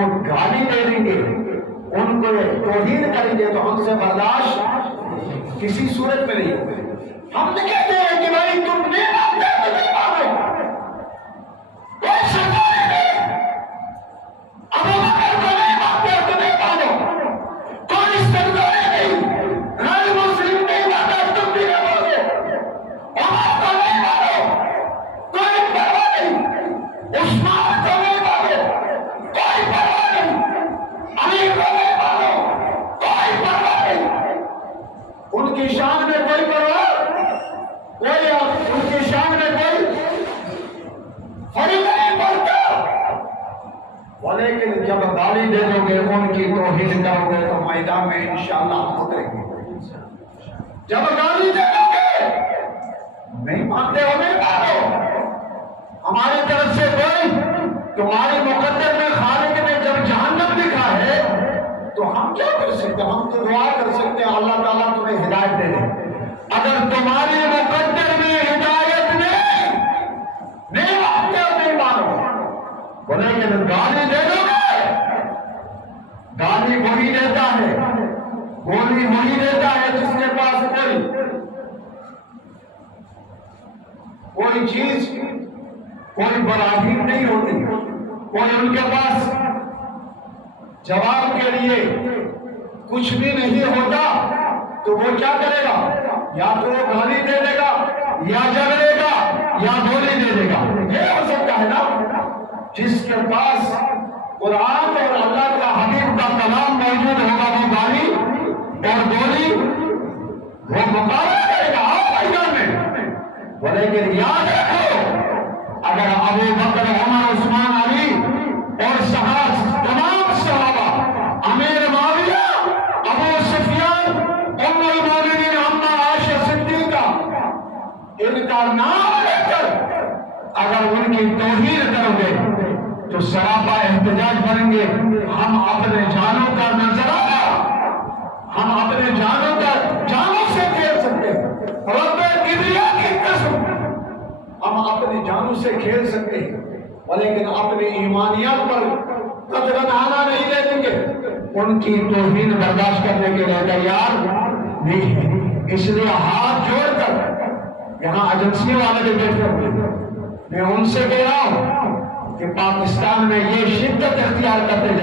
کو گالی دے دیں گے، ان کو توہین کریں گے تو ہم سے برداشت کسی صورت میں نہیں ہوگی۔ ہم نے کہتے ہیں کہ بھائی تم نے مانتے تو نہیں مانو، کوئی سرکاری نہیں، ابو بکر کو نہیں مانتے تو نہیں مانو، کوئی سرکاری نہیں، غیر مسلم نہیں مانتا تم بھی نہ مانو، عمر کو نہیں مانو، کوئی پرواہ نہیں، عثمان کو نہیں مانو، کوئی پرواہ نہیں، امیر کو نہیں مانو، کوئی پرواہ نہیں، ان کی شان میں کوئی پرواہ، کوئی ان کی شان میں کوئی فرق نہیں پڑتا، لیکن جب گالی دے دو گے، ان کی توہین کرو گے تو میدان میں انشاءاللہ ہم اتریں گے۔ جب گالی دے دو گے، نہیں مانتے ہو نہیں مانو، ہماری طرف سے کوئی تمہاری مقدر میں خالق نے جب جہنم لکھا ہے تو ہم کیا کر سکتے؟ ہم تو دعا کر سکتے ہیں اللہ تعالیٰ تمہیں ہدایت دے دے۔ اگر تمہاری مقدر میں ہدایت نہیں مانتے ہو نہیں مانو، بولے کہ گالی دے دو گے، گالی وہی دیتا ہے، گولی وہی دیتا ہے جس کے پاس کوئی چیز، کوئی براہین نہیں ہوتی، کوئی ان کے پاس جواب کے لیے کچھ بھی نہیں ہوتا، تو وہ کیا کرے گا؟ یا تو وہ گالی دے دے گا، یا جھگڑے گا، یا گولی دے دے گا۔ یہ ہو سکتا ہے نا؟ جس کے پاس قرآن اور اللہ کا حبیب کا کلام موجود ہوگا وہ گالی اور گولی وہ مقابلہ کرے گا میدان میں۔ لیکن یاد رکھو، اگر ابو بکر، عمر، عثمان، علی اور تمام صحابہ، امیر معاویہ، ابو سفیان، ام المؤمنین عمہ عائشہ صدیقہ، ان کا نام لے کر اگر ان کی توہین کرو گے تو سراپا احتجاج کریں گے۔ ہم اپنے جانوں کا نذرانہ، ہم اپنے جانوں سے کھیل سکتے ہیں، رب کبریا کی قسم ہم اپنی جانوں سے کھیل سکتے ہیں، لیکن اپنی ایمانیت پر قطرہ نہانا نہیں دے دیں گے۔ ان کی توہین برداشت کرنے کے لیے تیار نہیں ہے۔ اس لیے ہاتھ جوڑ کر یہاں ایجنسی والے بھی بیٹھے ہوئے، میں ان سے کہہ رہا ہوں کہ پاکستان میں یہ شدت اختیار کرتے جائیں۔